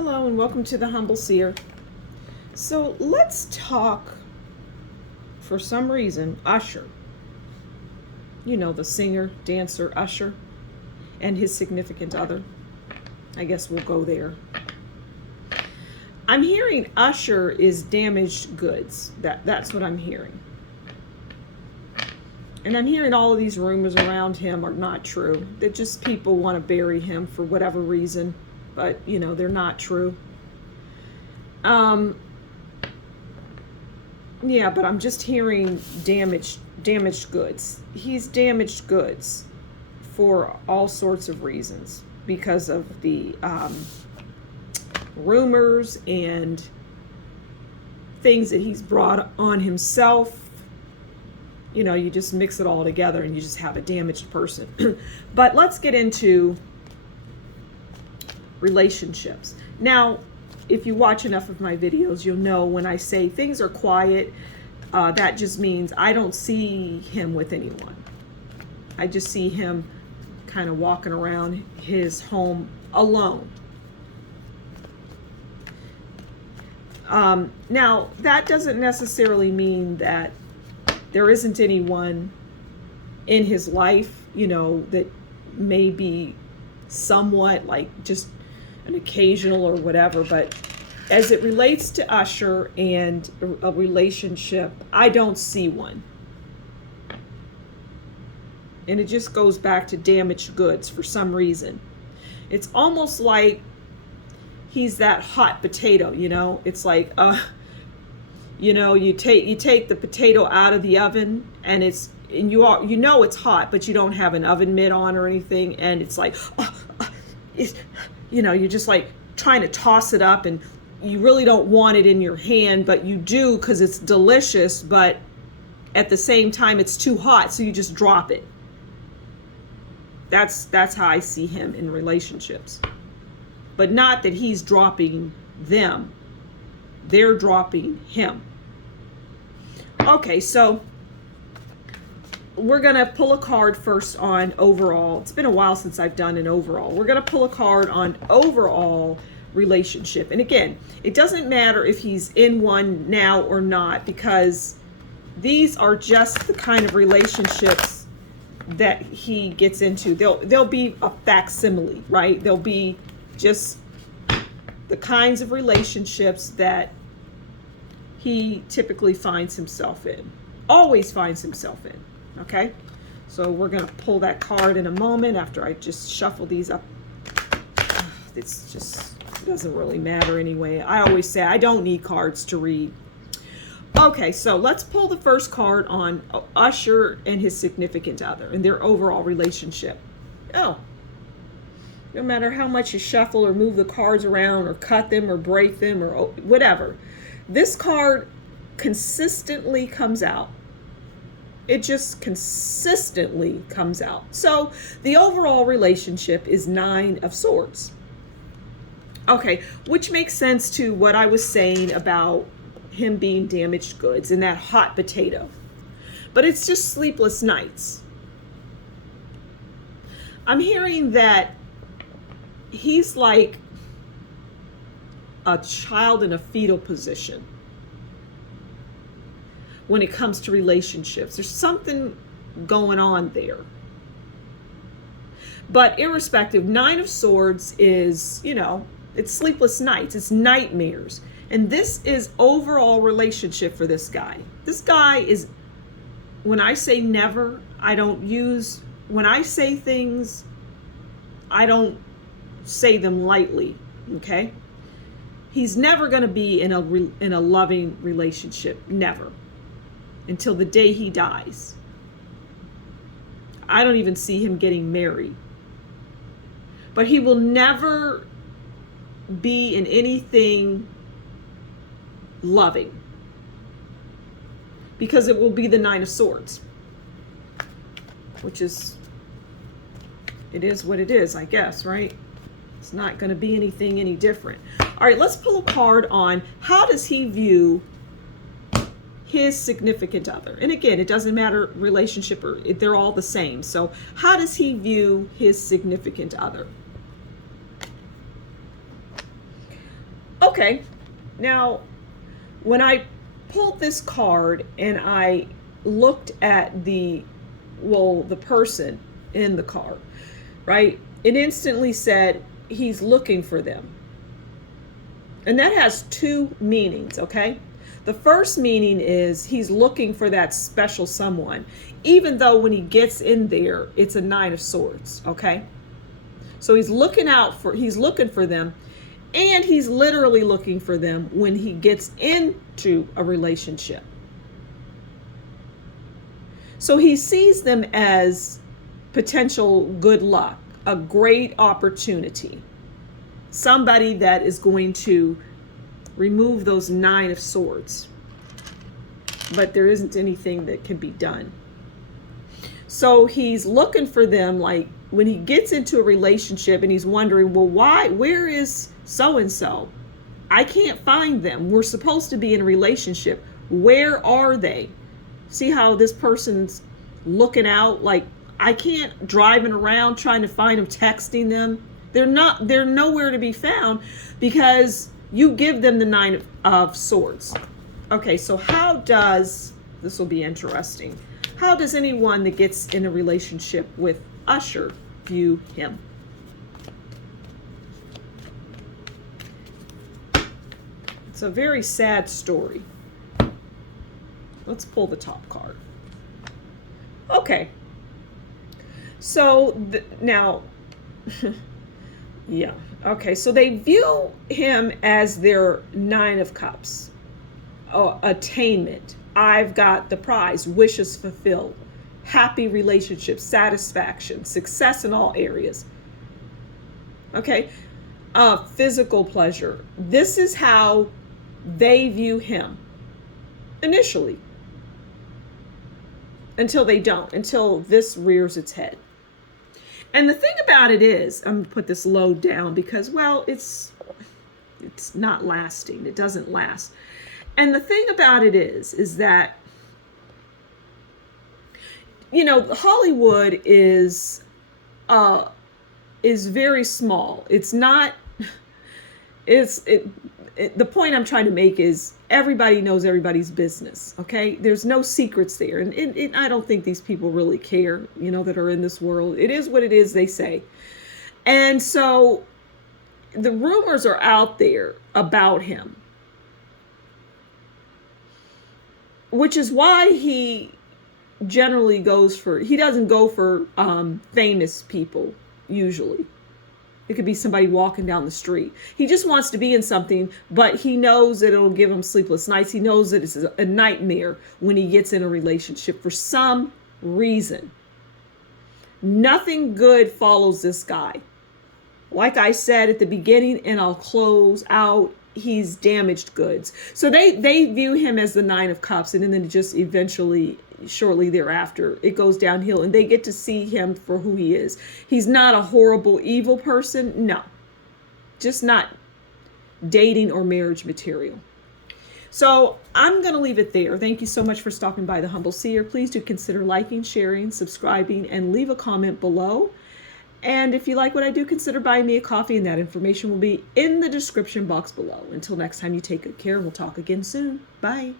Hello and welcome to the Humble Seer. So let's talk, for some reason, Usher. You know, the singer, dancer Usher and his significant other. I guess we'll go there. I'm hearing Usher is damaged goods. That's what I'm hearing. And I'm hearing all of these rumors around him are not true. That just people want to bury him for whatever reason. But, you know, they're not true. Yeah, but I'm just hearing damaged goods. He's damaged goods for all sorts of reasons because of the rumors and things that he's brought on himself. You know, you just mix it all together and you just have a damaged person. But let's get into relationships. Now, if you watch enough of my videos, you'll know when I say things are quiet, that just means I don't see him with anyone. I just see him kind of walking around his home alone. Now, that doesn't necessarily mean that there isn't anyone in his life, you know, that may be somewhat like just an occasional or whatever, but as it relates to Usher and a relationship, I don't see one. And it just goes back to damaged goods for some reason. It's almost like he's that hot potato, you know? It's like, you know, you take the potato out of the oven and you know it's hot, but you don't have an oven mitt on or anything, and it's like, you know, you're just like trying to toss it up and you really don't want it in your hand, but you do because it's delicious, but at the same time it's too hot, so you just drop it. That's how I see him in relationships. But not that he's dropping them. They're dropping him. Okay, so we're going to pull a card first on overall. It's been a while since I've done an overall. We're going to pull a card on overall relationship. And again, it doesn't matter if he's in one now or not, because these are just the kind of relationships that he gets into. They'll be a facsimile, right? They'll be just the kinds of relationships that he typically finds himself in. Always finds himself in. Okay, so we're going to pull that card in a moment after I just shuffle these up. It's just, it doesn't really matter anyway. I always say I don't need cards to read. Okay, so let's pull the first card on Usher and his significant other and their overall relationship. Oh, no matter how much you shuffle or move the cards around or cut them or break them or whatever, this card consistently comes out. It just consistently comes out. So the overall relationship is 9 of Swords. Okay, which makes sense to what I was saying about him being damaged goods and that hot potato. But it's just sleepless nights. I'm hearing that he's like a child in a fetal position. When it comes to relationships, there's something going on there. But irrespective, 9 of Swords is, you know, it's sleepless nights, it's nightmares. And this is overall relationship for this guy. This guy is, when I say never, when I say things, I don't say them lightly, okay? He's never going to be in a loving relationship, never. Until the day he dies. I don't even see him getting married. But he will never be in anything loving. Because it will be the 9 of Swords. Which is, it is what it is, I guess, right? It's not going to be anything any different. All right, let's pull a card on how does he view his significant other. And again, it doesn't matter relationship or they're all the same. So how does he view his significant other? Okay, now when I pulled this card and I looked at the person in the card, right? It instantly said he's looking for them. And that has two meanings, okay? The first meaning is he's looking for that special someone, even though when he gets in there, it's a 9 of swords, okay? So he's looking for them, and he's literally looking for them when he gets into a relationship. So he sees them as potential good luck, a great opportunity, somebody that is going to remove those 9 of swords. But there isn't anything that can be done. So he's looking for them, like when he gets into a relationship and he's wondering, well, where is so-and-so? I can't find them. We're supposed to be in a relationship. Where are they? See how this person's looking out? Like, I can't driving around trying to find them, texting them. They're nowhere to be found because you give them the 9 of swords. Okay, so this will be interesting. How does anyone that gets in a relationship with Usher view him? It's a very sad story. Let's pull the top card. Okay. So now, yeah. Okay, so they view him as their 9 of cups. Attainment. I've got the prize, wishes fulfilled, happy relationship, satisfaction, success in all areas. Okay, physical pleasure. This is how they view him initially, until they don't, until this rears its head. And the thing about it is, I'm gonna put this load down because, well, it's not lasting. It doesn't last. And the thing about it is that, you know, Hollywood is very small. It's not, the point I'm trying to make is everybody knows everybody's business, okay? There's no secrets there. And I don't think these people really care, you know, that are in this world. It is what it is, they say. And so the rumors are out there about him, which is why he generally he doesn't go for famous people usually. It could be somebody walking down the street. He just wants to be in something, but he knows that it'll give him sleepless nights. He knows that it's a nightmare when he gets in a relationship for some reason. Nothing good follows this guy. Like I said at the beginning, and I'll close out, he's damaged goods. So they view him as the 9 of cups, and then just eventually, shortly thereafter, it goes downhill, and they get to see him for who he is. He's not a horrible, evil person. No, just not dating or marriage material. So I'm going to leave it there. Thank you so much for stopping by the Humble Seer. Please do consider liking, sharing, subscribing, and leave a comment below. And if you like what I do, consider buying me a coffee, and that information will be in the description box below. Until next time, you take good care. We'll talk again soon. Bye.